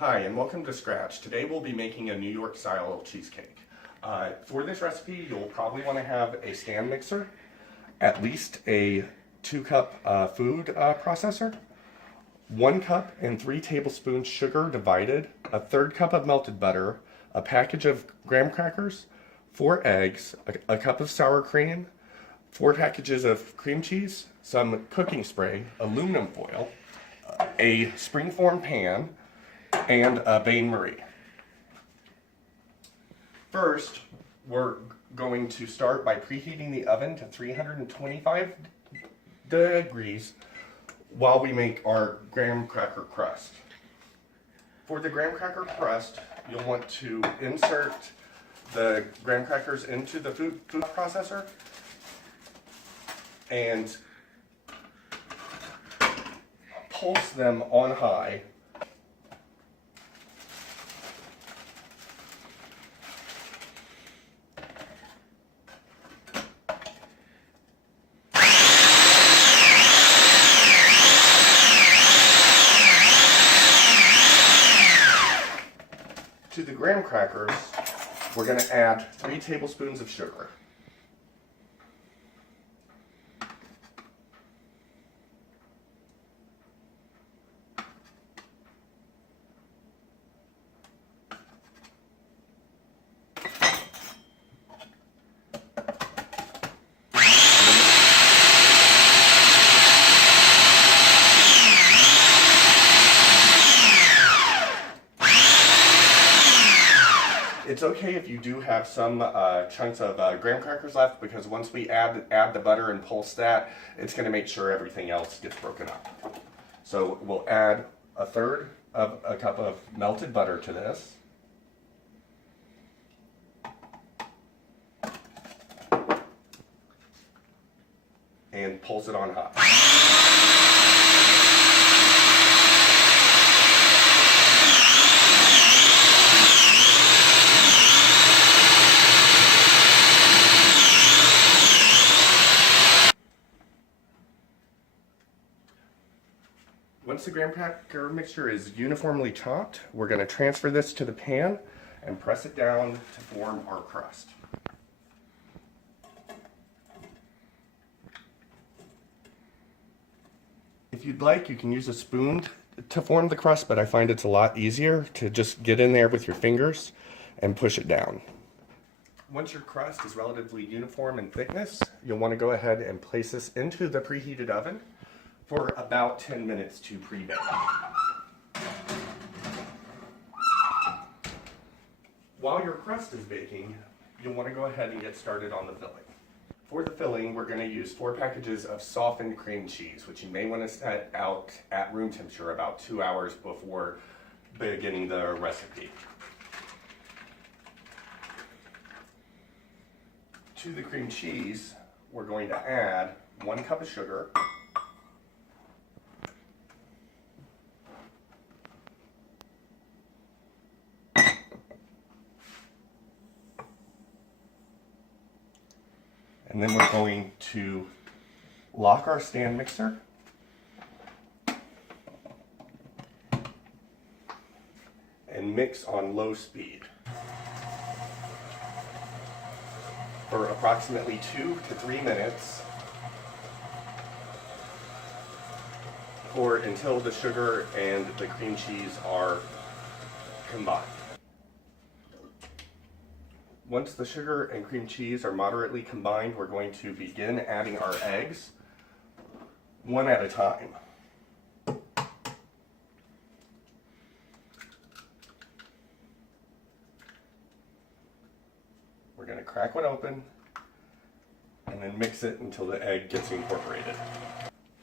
Hi, and welcome to Scratch. Today we'll be making a New York style cheesecake. For this recipe, you'll probably want to have a stand mixer, at least a 2-cup food processor, 1 cup and 3 tablespoons sugar divided, a 1/3 cup of melted butter, a package of graham crackers, 4 eggs, a cup of sour cream, 4 packages of cream cheese, some cooking spray, aluminum foil, a springform pan, and a bain-marie. First, we're going to start by preheating the oven to 325 degrees while we make our graham cracker crust. For the graham cracker crust, you'll want to insert the graham crackers into the food processor and pulse them on high. To the graham crackers, we're going to add 3 tablespoons of sugar. It's okay if you do have some chunks of graham crackers left, because once we add the butter and pulse that, it's going to make sure everything else gets broken up. So we'll add 1/3 of a cup of melted butter to this. And pulse it on high. Once the graham cracker mixture is uniformly chopped, we're going to transfer this to the pan and press it down to form our crust. If you'd like, you can use a spoon to form the crust, but I find it's a lot easier to just get in there with your fingers and push it down. Once your crust is relatively uniform in thickness, you'll want to go ahead and place this into the preheated oven for about 10 minutes to pre-bake. While your crust is baking, you'll want to go ahead and get started on the filling. For the filling, we're going to use 4 packages of softened cream cheese, which you may want to set out at room temperature about 2 hours before beginning the recipe. To the cream cheese, we're going to add 1 cup of sugar, and then we're going to lock our stand mixer and mix on low speed for approximately 2 to 3 minutes, or until the sugar and the cream cheese are combined. Once the sugar and cream cheese are moderately combined, we're going to begin adding our eggs, one at a time. We're going to crack one open and then mix it until the egg gets incorporated.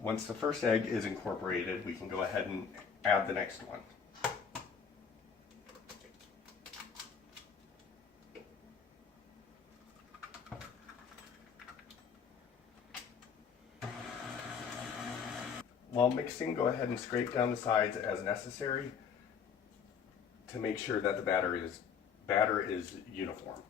Once the first egg is incorporated, we can go ahead and add the next one. While mixing, go ahead and scrape down the sides as necessary to make sure that the batter is uniform.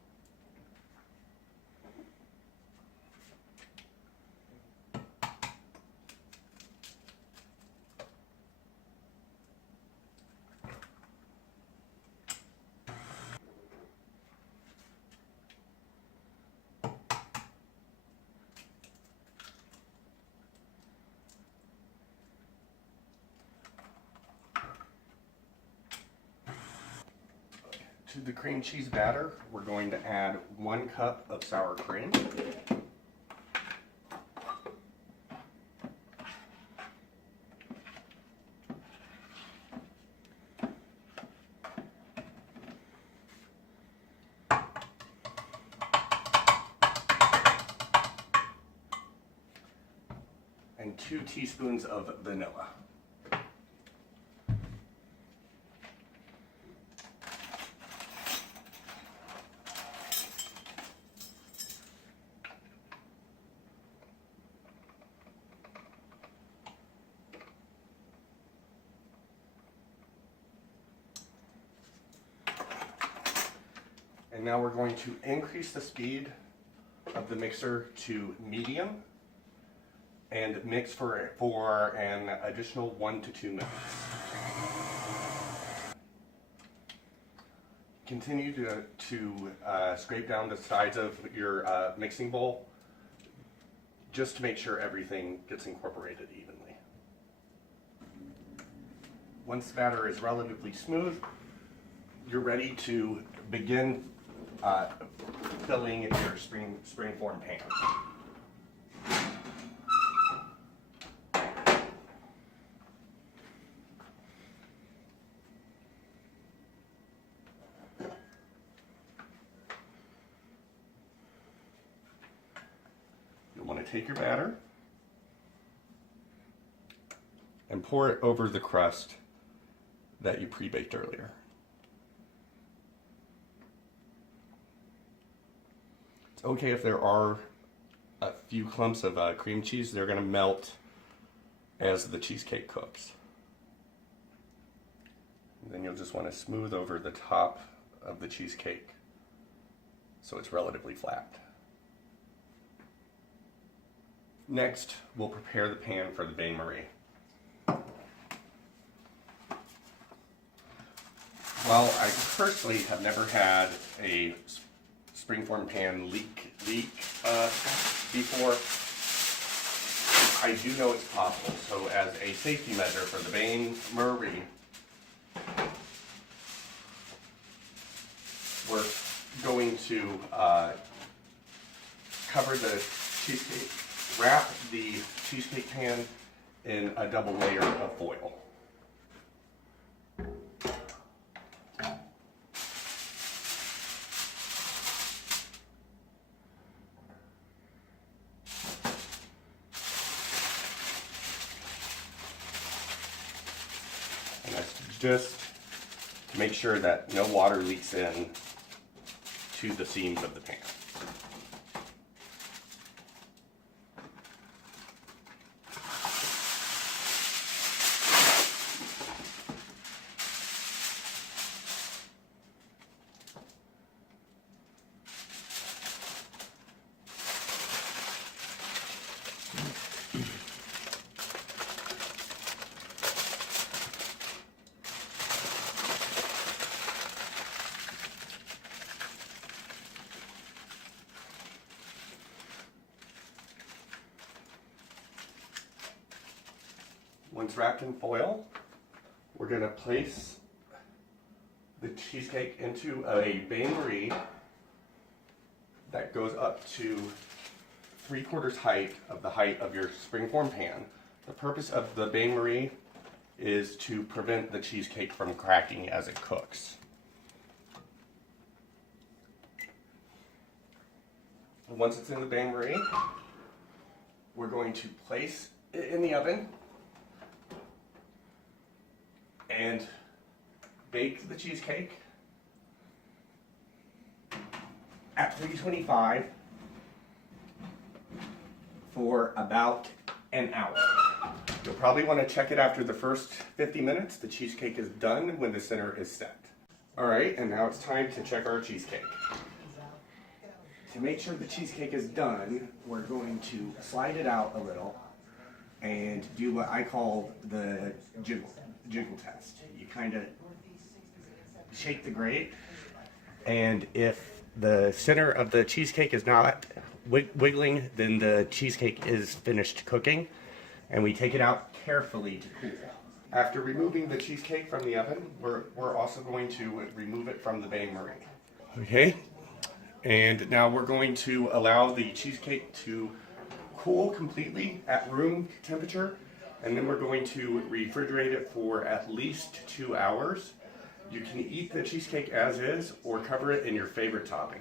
To the cream cheese batter, we're going to add 1 cup of sour cream. And 2 teaspoons of vanilla. And now we're going to increase the speed of the mixer to medium and mix for an additional 1 to 2 minutes. Continue to scrape down the sides of your mixing bowl just to make sure everything gets incorporated evenly. Once the batter is relatively smooth, you're ready to begin filling your springform pan. You'll want to take your batter and pour it over the crust that you pre-baked earlier. It's okay if there are a few clumps of cream cheese. They're going to melt as the cheesecake cooks. And then you'll just want to smooth over the top of the cheesecake so it's relatively flat. Next, we'll prepare the pan for the bain-marie. While I personally have never had a springform pan leak before, I do know it's possible. So as a safety measure for the bain-marie, we're going to cover the cheesecake, wrap the cheesecake pan in a double layer of foil. And that's just to make sure that no water leaks in to the seams of the pan. Once wrapped in foil, we're going to place the cheesecake into a bain-marie that goes up to 3/4 height of the height of your springform pan. The purpose of the bain-marie is to prevent the cheesecake from cracking as it cooks. Once it's in the bain-marie, we're going to place it in the oven and bake the cheesecake at 325 for about an hour. You'll probably want to check it after the first 50 minutes. The cheesecake is done when the center is set. Alright, and now it's time to check our cheesecake. To make sure the cheesecake is done, we're going to slide it out a little and do what I call the jiggle test. You kind of shake the grate, and if the center of the cheesecake is not wiggling, then the cheesecake is finished cooking, and we take it out carefully to cool. After removing the cheesecake from the oven, we're also going to remove it from the bain-marie. Okay, and now we're going to allow the cheesecake to cool completely at room temperature, and then we're going to refrigerate it for at least 2 hours. You can eat the cheesecake as is or cover it in your favorite topping.